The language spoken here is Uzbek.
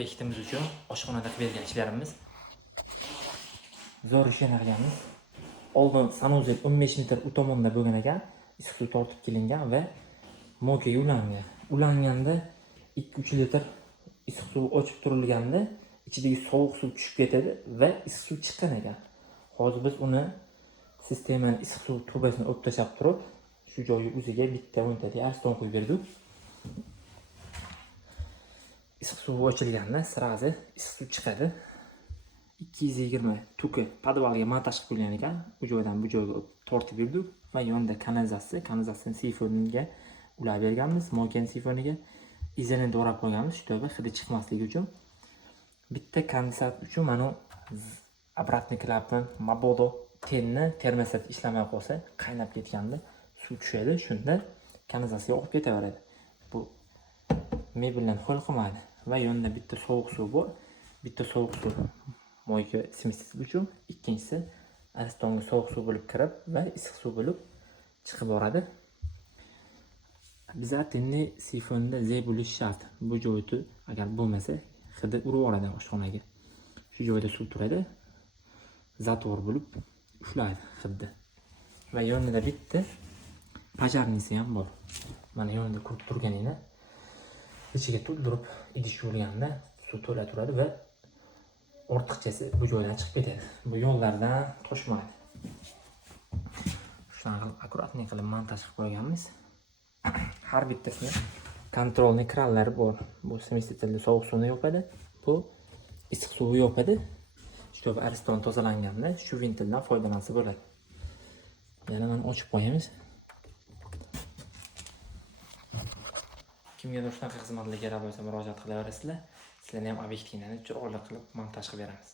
Bekitimiz uchun oshxonada qilib bergan ishlarimiz. Zo'r ishni qilganmiz. Oldin sanuzel 15 metr u tomonda bo'lgan ekan, issiq suv tortib kelingan va mokaga ulangan. Ulanganda 2-3 litr issiq suv ochib turilganda ichidagi sovuq suv tushib ketadi va issiq suv chiqqan ekan. Hozir biz uni sistemani issiq suv trubasini o'tib tashlab turib, shu joyi o'ziga bitta 10 ta arston qo'yib berdik. Issiq suv ochilganda sirazi issiq suv chiqadi. 220 tuki podvalga montaj qilib qo'ygan ekan. Bu joydan bu joyga tortib yurdik va yonda kanalizatsiya sifoniga ulab berganmiz. Moken sifoniga izolent o'rab qo'yganmiz, shtobi hidi chiqmasligi uchun. Bitta kondensat uchun mana обратный klapan Mabodo tenni termostat ishlamay qolsa, qaynab ketganda suv tushadi, shunda kanalizatsiyaga oqib ketaveradi. Bu mebeldan ho'l qilmaydi va yonda bitta sovuq suv bor. Bitta sovuq suv moyka smesitib uchun, ikkinchisi arstonga sovuq suv bo'lib kirib va issiq suv bo'lib chiqib boradi. Biz tenni sifonda Z bo'lish shart. Bu joyda agar bo'lmasa, hidi urib yuboradi oshxonaga. Shu joyda suv turadi. Zatvor bo'lib ushlaydi hidni. Va yonida bitta pajarnisi ham bor. Mana yonida ko'rib turganinglar. İçiga to'ldirib idish yuvganda suv to'la turadi va ortiqchasi bu joydan chiqib ketadi. Bu yo'llardan toshmaydi. Shunday qilib akkuratni qilib montaj qilib qo'yganmiz. Har bittasini kontrolni kranlari bor. Bu smesitelli sovuq suvni yopadi, bu issiq suvni yopadi. Shu arston tozalanganda shu ventildan foydalansa bo'ladi. Yana mana ochib qo'yamiz. Kimga shunaqa xizmatlar kerak bo'lsa murojaat qilaverasizlar. Sizlarni ham obyektivlarni chiroyli qilib montaj qilib beramiz.